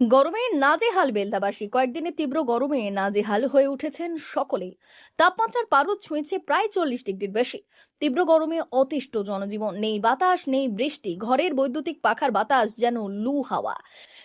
গরমে নাজেহাল বেলদাবাসী। কয়েকদিনের তীব্র গরমে নাজেহাল হয়ে উঠেছেন সকলেই। তাপমাত্রার পারদ ছুঁয়েছে প্রায় চল্লিশ ডিগ্রির বেশি। তীব্র গরমে অতিষ্ঠ জনজীবন। নেই বাতাস, নেই বৃষ্টি। ঘরের বৈদ্যুতিক পাখার বাতাস যেন লু হাওয়া।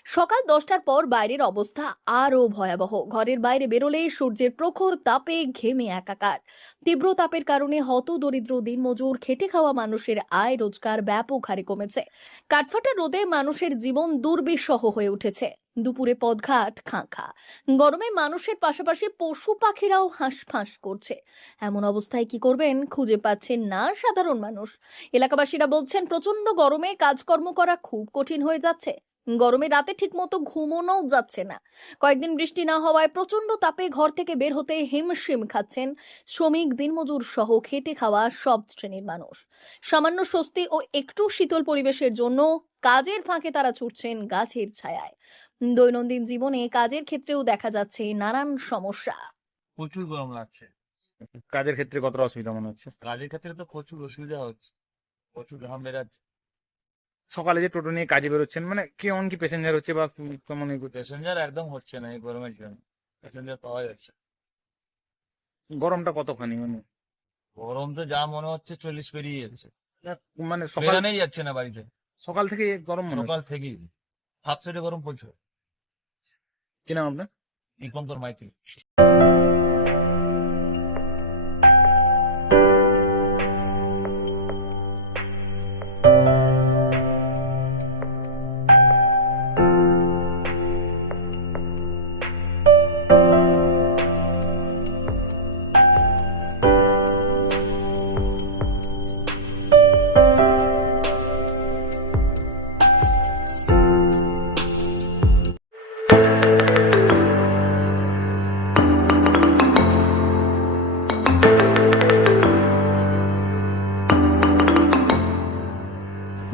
সকাল দশটার পর বাইরের অবস্থা আরও ভয়াবহ। ঘরের বাইরে বেরোলেই সূর্যের প্রখর তাপে ঘেমে একাকার। তীব্র তাপের কারণে হত দরিদ্র দিনমজুর, খেটে খাওয়া মানুষের আয় রোজগার ব্যাপক হারে কমেছে। কাঠফাটা রোদে মানুষের জীবন দুর্বিষহ হয়ে উঠেছে। দুপুরে পদঘাট, খাঁখা। গরমে মানুষের পাশাপাশি পশু পাখিরাও হাঁসফাঁস করছে। এমন অবস্থায় কি করবেন খুঁজে পাচ্ছেন না সাধারণ মানুষ। এলাকাবাসীরা বলছেন প্রচণ্ড গরমে কাজকর্ম করা খুব কঠিন হয়ে যাচ্ছে। গরমে রাতে ঠিকমতো ঘুমোনোও যাচ্ছে না। কয়েকদিন বৃষ্টি না হওয়ায় প্রচণ্ড তাপে ঘর থেকে বের হতে হিমশিম খাচ্ছেন শ্রমিক দিনমজুর সহ খেটে খাওয়া সব শ্রেণির মানুষ। সামান্য স্বস্তি ও একটু শীতল পরিবেশের জন্য কাজের ফাঁকে তারা ছুটছেন গাছের ছায়ায়। দৈনন্দিন জীবনে কাজের ক্ষেত্রেও দেখা যাচ্ছে নানান সমস্যা। প্রচুর গরম লাগছে। কাজের ক্ষেত্রে কতটা অসুবিধা মনে হচ্ছে? কাজের ক্ষেত্রে তো প্রচুর অসুবিধা হচ্ছে। প্রচুর ঘাম বেরাচ্ছে সকালে যে টোটো নিয়ে কাজে বেরোচ্ছেন মানে কেমন কি প্যাসেঞ্জার হচ্ছে বা কেমন প্যাসেঞ্জার একদম হচ্ছে না এই গরমের জন্য। প্যাসেঞ্জার পাওয়া যাচ্ছে গরমটা কতখানি মানে? গরম তো যা মনে হচ্ছে চল্লিশ পেরিয়ে যাচ্ছে। মানে সকাল বেরানোই যাচ্ছে না বাড়িতে। সকাল থেকে গরম সকাল থেকেই। হাফ সাইডে গরম পড়ছে কি নাম আপনার? নিকন্তর Maiti.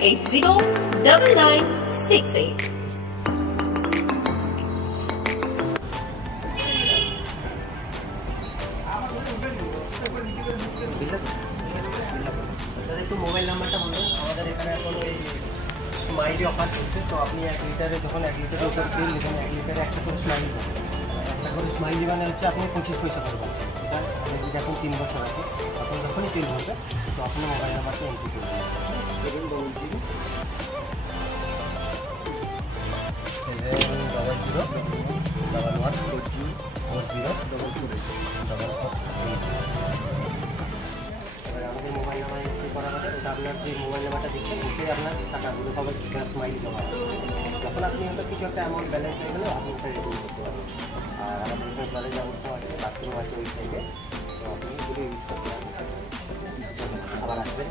eight zero double nine six eight mobile নাম্বারটা বলুন আমাদের এখানে এখন ওই স্মাইলি অফার চলছে তো আপনি এক লিটারে যখন এক লিটারের উপর বিল নেবেন এক লিটারে একটা করে স্মাইলি একটা করে স্মাইলি মানে হচ্ছে আপনি পঁচিশ পয়সা পাবেন আছে আপনি যদি এখন তিন বছর আছে তখন যখনই তিন হবে তো আপনার মোবাইল নাম্বারটা এন্ট্রি করে seven double zero double zero আপনার যে মোবাইল নাম্বারটা দিচ্ছেন ওটাই আপনার টাকাগুলো সবাই ব্যাংক মাইল জমা। যখন আপনি একটা কিছু একটা অ্যামাউন্ট ব্যালেন্স হয়ে গেলে, আপনি ওটা রিডিং করতে পারবেন। আর আমাদের এখানে ব্যালেন্স অবস্থা আছে বাথরুম আছে ওই সাইডে তো আপনি ইউজ করতে পারবেন। আবার আসবেন